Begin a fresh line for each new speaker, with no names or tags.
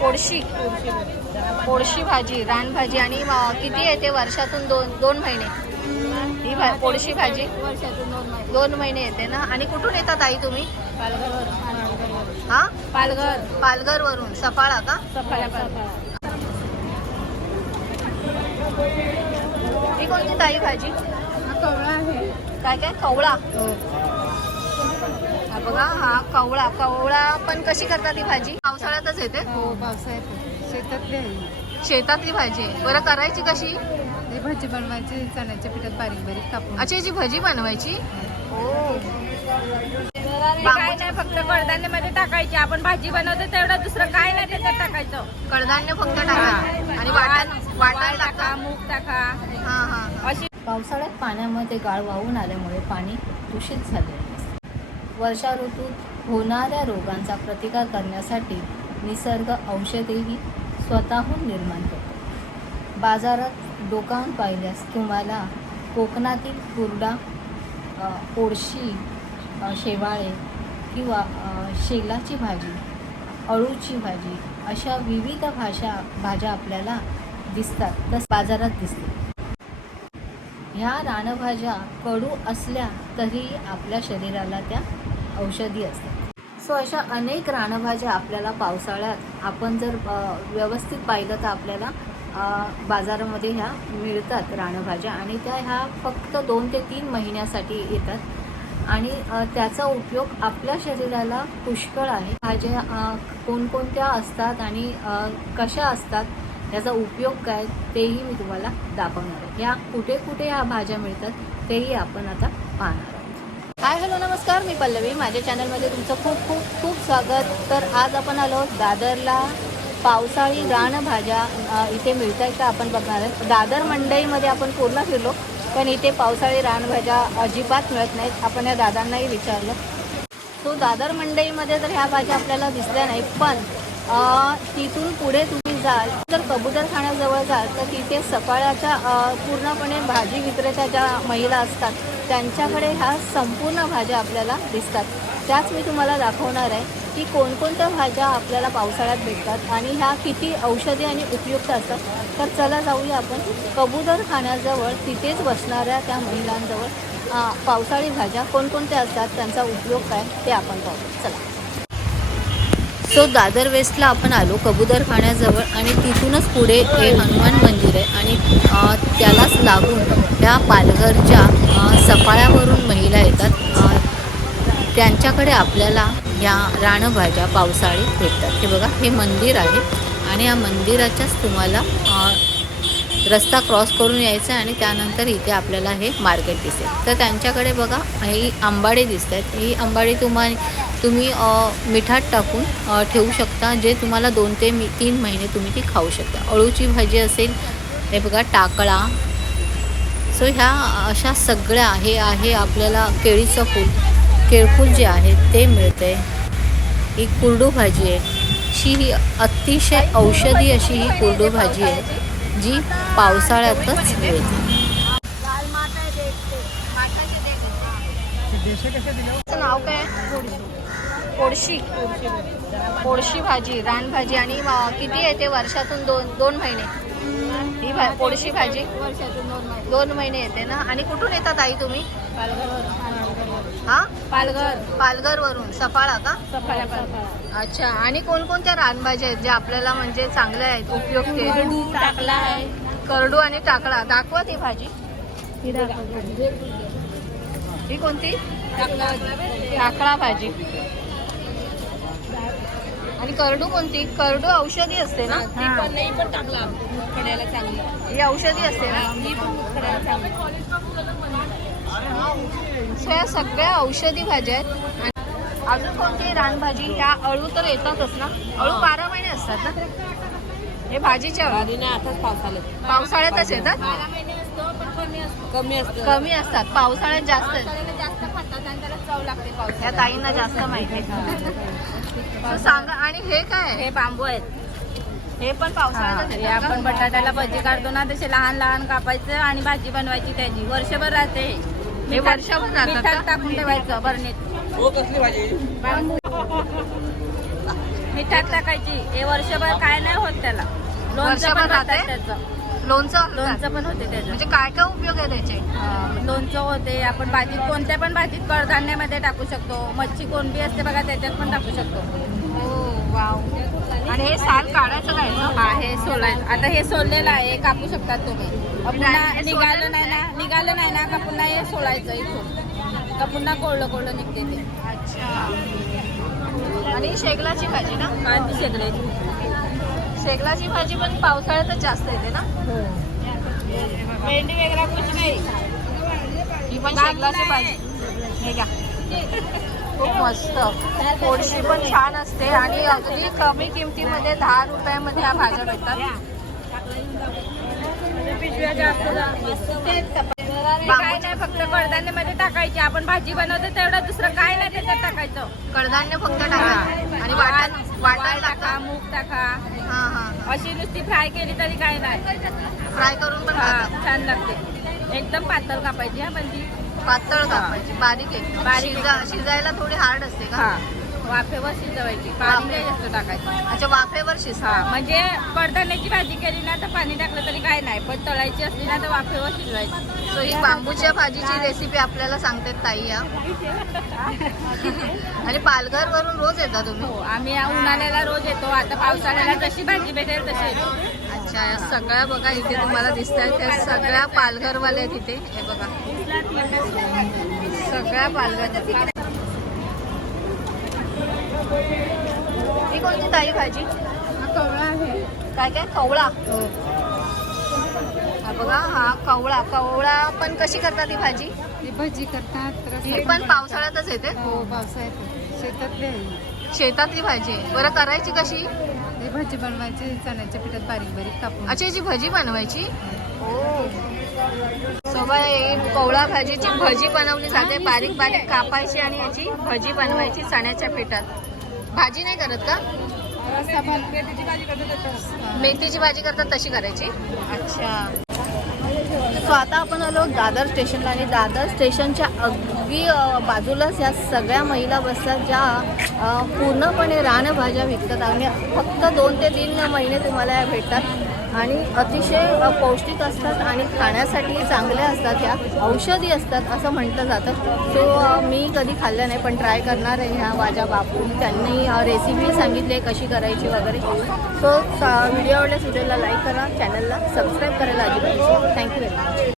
पोळशी पोळशी भाजी रानभाजी आणि किती येते वर्षातून दोन दोन महिने? ही भा पोळशी भाजी.
वर्षातून दोन महिने
दोन महिने येते ना? आणि कुठून येतात आई तुम्ही?
पालघर
हा?
पालघर
पालघर वरून. सफाळा का?
सफाळा
ही कोणती ताई भाजी?
कवळा आहे.
काय काय? कवळा. हा. बघा हा कवळा कवळा पण कशी करतात ही भाजी? पावसाळ्यातच येते?
हो पावसाळ्यात शेतातली आहे
शेतातली भाजी. आहे. बरं करायची कशी?
हे भाजी बनवायची चण्याच्या पिठात बारीक बारीक कापून.
अच्छा याची भजी बनवायची? हो.
काय नाही फक्त कडधान्यामध्ये टाकायची. आपण भाजी बनवतो तेवढं दुसरं काय नाही त्याच्यात टाकायचं.
कडधान्य फक्त टाकायचं आणि वाटायला
टाका मूग टाका.
हा हा.
अशी
पावसाळ्यात पाण्यामध्ये गाळ वाहून आल्यामुळे पाणी दूषित झाले. वर्षा ऋतूत होणाऱ्या रोगांचा प्रतिकार करण्यासाठी निसर्ग औषधेही स्वतःहून निर्माण करतो. बाजारात डोकावून पाहिल्यास तुम्हाला कोकणातील कुरडा अ, पोळशी शेवाळे किंवा शेलाची भाजी अळूची भाजी अशा विविध भाषा भाज्या आपल्याला दिसतात तस बाजारात दिसते. ह्या रानभाज्या कडू असल्या तरी आपल्या शरीराला त्या औषधी असतात. सो अशा अनेक रानभाज्या आपल्याला पावसाळ्यात आपण जर व्यवस्थित पाहिलं तर आपल्याला बाजारामध्ये ह्या मिळतात रानभाज्या आणि त्या ह्या फक्त दोन ते तीन महिन्यासाठी येतात. आणि त्याचा उपयोग आपल्या शरीराला पुष्कळ आहे. भाज्या कोणकोणत्या असतात आणि कशा असतात याचा उपयोग काय तेही मी तुम्हाला दाखवणार आहे. ह्या कुठे कुठे ह्या भाज्या मिळतात तेही आपण आता पाहणार आहोत. हाय हॅलो नमस्कार. मी पल्लवी. माझ्या चॅनलमध्ये तुमचं खूप खूप खूप स्वागत. तर आज आपण आलो दादरला. पावसाळी रानभाज्या इथे मिळत आहेत का आपण बघणार आहे दादर मंडईमध्ये आपण पूर्ण फिरलो पण इथे पावसाळी रानभाज्या अजिबात मिळत नाहीत. आपण या दादांनाही विचारलं. सो दादर मंडईमध्ये तर ह्या भाज्या आपल्याला दिसल्या नाही पण तिथून पुढे तुम्ही जाल जर कबूतर खाण्याजवळ जाल तर तिथे सकाळच्या पूर्णपणे भाजी विक्रेत्या ज्या महिला असतात त्यांच्याकडे ह्या संपूर्ण भाज्या आपल्याला दिसतात. त्याच मी तुम्हाला दाखवणार आहे की कोणकोणत्या भाज्या आपल्याला पावसाळ्यात भेटतात आणि ह्या किती औषधी आणि उपयुक्त असतात. तर चला जाऊया आपण. कबूतर खाण्याजवळ तिथेच बसणाऱ्या त्या महिलांजवळ पावसाळी भाज्या कोणकोणत्या असतात त्यांचा उपयोग काय ते आपण पाहू. चला. सो दादर वेस्टला आपण आलो कबूतर खाण्याजवळ आणि तिथूनच पुढे हे हनुमान मंदिर आहे आणि त्यालाच लागून या पालघरच्या सफाळ्यावरून महिला येतात. त्यांच्याकडे आपल्याला या रानभाज्या पावसाळी भेटतात. हे बघा हे मंदिर आहे आणि या मंदिराच्याच तुम्हाला रस्ता क्रॉस करून यायचं आहे आणि त्यानंतर इथे आपल्याला हे मार्केट दिसेल. तर त्यांच्याकडे बघा ही आंबाडे दिसत आहेत ही आंबाडी तुम्हाला तुम्ही मिठात टाकून ठेवू शकता जे तुम्हाला दोन ते मी तीन महिने तुम्ही ती खाऊ शकता. अळूची भाजी असेल हे बघा टाकळा. सो ह्या अशा सगळ्या हे आहे आपल्याला केळीचं फूल. केळफूल जे आहे ते मिळते ही कुरडू भाजी आहे. अशी ही अतिशय औषधी अशी ही कुरडू भाजी आहे. जी पावसाळ्यातच मिळते
त्याचं नाव काय? पोळशी भाजी रानभाजी आणि किती येते वर्षातून दोन दोन महिने? ही भा पोळशी भाजी.
वर्षातून दोन महिने
दोन महिने येते ना? आणि कुठून येतात आई तुम्ही?
पालघर
हा?
पालघर.
पालघर वरून सफाळा का?
सफाळा
अच्छा आणि कोणकोणत्या रानभाज्या आहेत ज्या आपल्याला म्हणजे चांगल्या आहेत उपयुक्त आहेत?
कडू टाकला आहे.
करडू आणि टाकळा. दाखवा ती भाजी.
ही.
ही कोणती?
टाकला.
टाकळा भाजी. आणि करडू कोणती? करडू औषधी असते ना?
ती पण नाही पण टाकला. चांगली.
ही औषधी असते ना?
मी पण चांगली.
सो या सगळ्या औषधी भाज्या आहेत. आणि अजून कोणती रानभाजी? ह्या अळू तर येतातच ना? अळू बारा महिने असतात ना? हे भाजीच्या
आताच पावसाळ्यात.
पावसाळ्यातच येतात?
बारा महिने असतो पण कमी असतो. कमी असतो.
कमी असतात. पावसाळ्यात जास्त. आहेत.
पावसाळ्याला जास्त खातात आणि त्याला चव लागते
या
पावसाळ्यात
ताईंना जास्त माहिती So सांगा आणि हे काय आहे?
हे बांबू आहेत.
हे पण पावसाळ्यातच
हे
येतात का?
आपण बटाट्याला भजी काढतो ना तसे लहान लहान कापायचं आणि भाजी बनवायची त्याची. वर्षभर राहते.
हे
टाकून ठेवायचं बरणीत
हो कसली भाजी?
बांबू मिठात टाकायची. हे वर्षभर काय नाही होत त्याला. लोणचं
वर्षभर
पण
राहते?
बनतात त्याचं.
लोणचं
लोणचं पण होते त्याचं.
म्हणजे काय काय उपयोग आहे त्याचे?
लोणचं होते. आपण भाजीत कोणत्या पण भाजीत कडधान्यामध्ये टाकू शकतो. मच्छी कोणती असते बघा त्याच्यात पण टाकू शकतो.
हो वाव. आणि हे साल काढायचं काय?
हा सोलायचं आता हे सोललेलं आहे. कापू शकतात तुम्ही. निघालं नाही ना? निघालं नाही ना का पुन्हा हे सोलायचं इथून. का पुन्हा कोळलं कोळलं निघते ते.
अच्छा. आणि शेगलाची भाजी ना?
काय ती शेगडे
शेगलाची भाजी पण पावसाळ्यातच जास्त येते ना?
भेंडी वेगळा कुछ नाही.
ही पण शेगलाची भाजी. हे घ्या. खूप मस्त. पोळशी पण छान असते आणि अगदी कमी किमतीमध्ये दहा रुपयामध्ये ह्या भाज्या भेटतात.
पिशव्या जास्त काय नाही फक्त कडधान्यामध्ये टाकायची. आपण भाजी बनवतो तेवढं दुसरं काय नाही त्याच्यात टाकायचं.
कडधान्य फक्त टाका. आणि वाटण
टाका मूग टाका.
हा हा
अशी नुसती फ्राय केली तरी काय नाही.
फ्राय करून पण
छान लागते. एकदम पातळ कापायची हा पण ती
पातळ कापायची बारीक एकदम
बारीक
शिजा शिजायला थोडी हार्ड असते का?
वाफेवर शिजवायची. पाणी नाही जास्त टाकायचं.
अच्छा वाफेवर शिजता
हा म्हणजे कडधान्याची भाजी केली ना तर पाणी टाकलं तरी काय नाही. पण तळायची असली ना तर वाफेवर शिजवायची.
सो ही बांबूच्या भाजीची रेसिपी आपल्याला सांगते ताई या आणि पालघर वरून रोज येता तुम्ही?
हो आम्ही या उन्हाळ्याला रोज येतो. आता पावसाळ्याला जशी भाजी भेटेल तशी येतो.
अच्छा या सगळ्या बघा इथे तुम्हाला दिसत आहेत त्या सगळ्या पालघरवाल्या इथे हे बघा. सगळ्या पालघर ही कोणती ताई भाजी? काय काय? कवळा. हा. बघा हा कवळा. कवळा पण कशी करतात ही भाजी?
ही भजी करतात
ही पण पावसाळ्यातच येते?
हो पावसाळ्यात. शेतातले आहे.
शेतातली भाजी आहे. बरं करायची कशी?
ही भाजी बनवायची चण्याच्या पिठात बारीक बारीक कापून.
अच्छा याची भजी बनवायची? हो. सोबत कवळा भाजीची. भजी बनवली जाते बारीक बारीक कापायची आणि याची भजी बनवायची चण्याच्या पिठात. भाजी नाही करत का?
मेथीची भाजी करतात
तशी करायची? अच्छा. सो आता आपण आलो दादर स्टेशनला आणि दादर स्टेशनच्या अगदी बाजूलाच या सगळ्या महिला बसतात ज्या पूर्णपणे रानभाज्या विकतात. आणि फक्त दोन ते तीन महिने तुम्हाला या भेटतात. आणि अतिशय पौष्टिक असतात आणि खाण्यासाठी चांगल्या असतात ह्या औषधी असतात असं म्हटलं जातं. सो मी कधी खाल्लं नाही पण ट्राय करणार आहे ह्या माझ्या बापू. त्यांनी रेसिपी सांगितली आहे कशी करायची वगैरे. सो व्हिडिओ आवडल्यास व्हिडिओला लाईक करा चॅनलला सबस्क्राईब करायला अजिबात थँक्यू व्हेरी मच